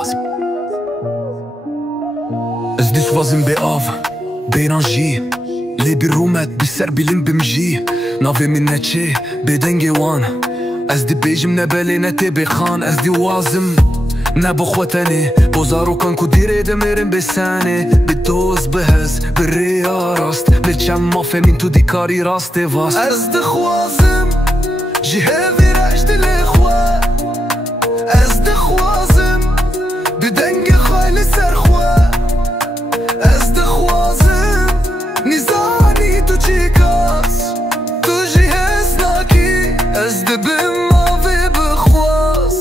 خوازم از دي خوازم بآف بيرانجي لي بالرومات بالسر بلم بمجي نافي من نتشي بدنجي وان از دي بيجم نبالي نتي بخان از دي وازم نبو خوتني بوزارو كان كديري دميرن بساني بدوز بهز بالريا راست بلچم ما فهمين تو دي كاري راستي واست از دي خوازم جهافي راشد الاخوة از دي خوازم بدنجي خالي سرخوة از دي خوازم نزاني تو چيكاس تو جهاز ناكي از دي بمافي بخواز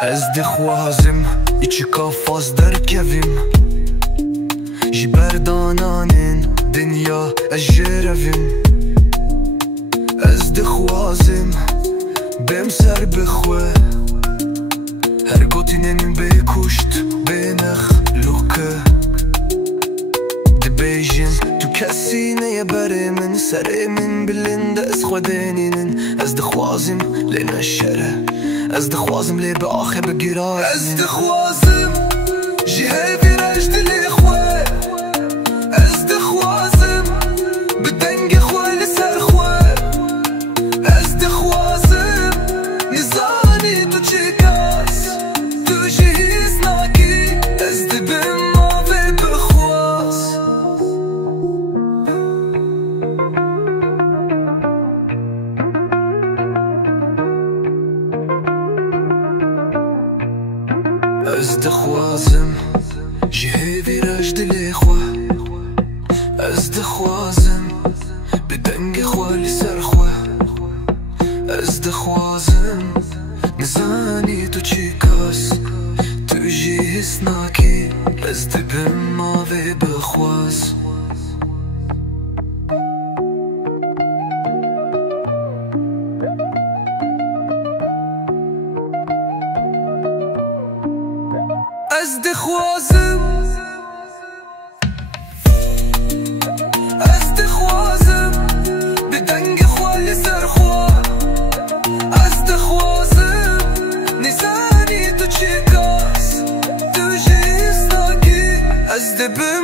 از دي خوازم içi kafaz derkevim ji berdananên dinya ez jêrevim ez dixwazim bêm ser bixwe her gotinên min bêkuşt bênex lûke dibêjin tu kesî neye berê min serê min bilind ez xwedênînin ez dixwazim lê neşere از دخوازم لي بآخر بقراي از دخوازم جهافي راشد الاخوة از دخوازم بدنجي خوالي سرخوة از دخوازم نزاني تو چيكاس تو جهيز ناكي از دبم مافي بخواس از دخوازم جهافي راشد الاخوة از دخوازم بدنجي خوالي سرخوة از دخوازم نزاني تو چيكاس تو جهيز ناكي از دبم مافي بخواز از دخوازم از دخوازم بدنجي خوالي سرخوة از دخوازم نزاني تو چيكاس تو جهيز ناكي از دبم